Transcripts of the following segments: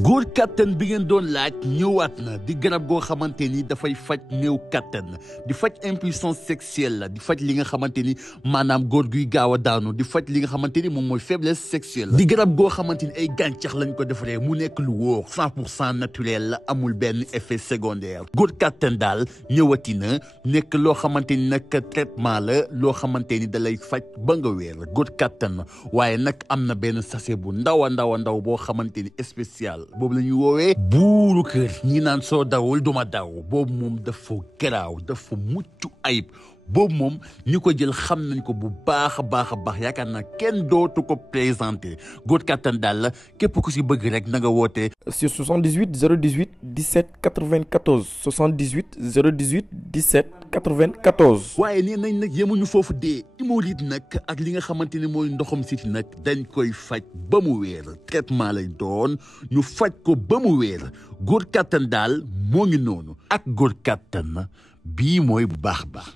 góor kattan bi ngeen doon laaj ñëwaat na di garab goo xamante ni dafay faj néew kattan di faj impuissance sexuelle la di faj li nga xamante ni maanaam góor guy gaaw a daanu di faj li nga xamante ni moom mooy faiblesse sexuelle di garab goo xamante ni ay gàncax lañ ko defaree mu nekk lu wóor 100% naturel la amul benn effet secondaire góor kattan daal ñëwati na nekk loo xamante ni nag traitement la loo xamante ni da lay faj ba nga wéer góor kattan waaye nag am na benn sachet bu ndaw a ndaw boo xamante ni spécial boobu la ñuy woowee buuru kër ñi naan soo dawul duma daw boobu moom dafa garaaw dafa mucc ayib boobu moom ñi ko jël xam nañ ko bu baax a baax yaakaar naa kenn dootu ko présenté góor kattan daal la képp ku si bëgg rek na nga woote sur 78 018 17 94 78 018 17 94. waaye nee nañ nag yemuñu foofu dee hémorroïde nag ak li nga xamante ni mooy ndoxam siti nag dañ koy faj ba mu wéer traitement lay doon ñu faj ko ba mu wéer góor kattan daal moo ngi noonu ak góor kattan bii mooy bu baax baax.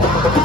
Wow.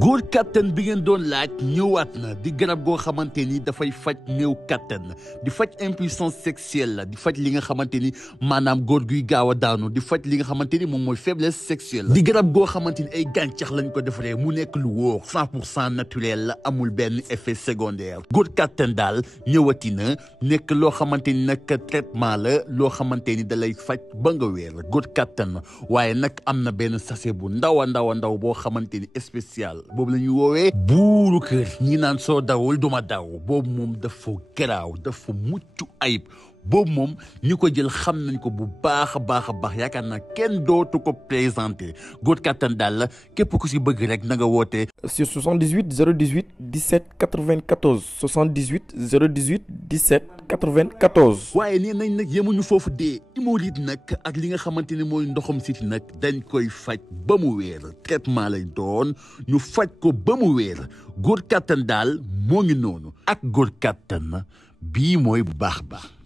góor kattan bi ngeen doon laaj ñëwaat na di garab goo xamante ni dafay faj néew kattan di faj impuissance sexuelle la di faj li nga xamante ni maanaam góor guy gaaw a daanu di faj li nga xamante ni moom mooy faiblesse sexuelle di garab goo xamante ni ay gàncax lañ ko defaree mu nekk lu wóor 100% naturel la amul benn effet secondaire góor kattan daal ñëwati na nekk loo xamante ni nag traitement la loo xamante ni da lay faj ba nga wéer góor kattan waaye nag am na benn sachet bu ndaw a ndaw boo xamante ni spécial boobu la ñuy woowee buuru kër ñi naan soo dawul duma daw boobu moom dafa garaaw dafa mucc ayib boobu moom ñi ko jël xam nañ ko bu baax a baax yaakaar naa kenn dootu ko présenté góor kattan daal la képp ku si bëgg rek na nga woote sur 78 018 17 94 78 018 17 94. waaye nee nañ nag yemuñu foofu dee hémorroïde nag ak li nga xamante ni mooy ndoxam siti nag dañ koy faj ba mu wéer traitement lay doon ñu faj ko ba mu wéer góor kattan daal moo ngi noonu ak góor kattan bii mooy bu baax.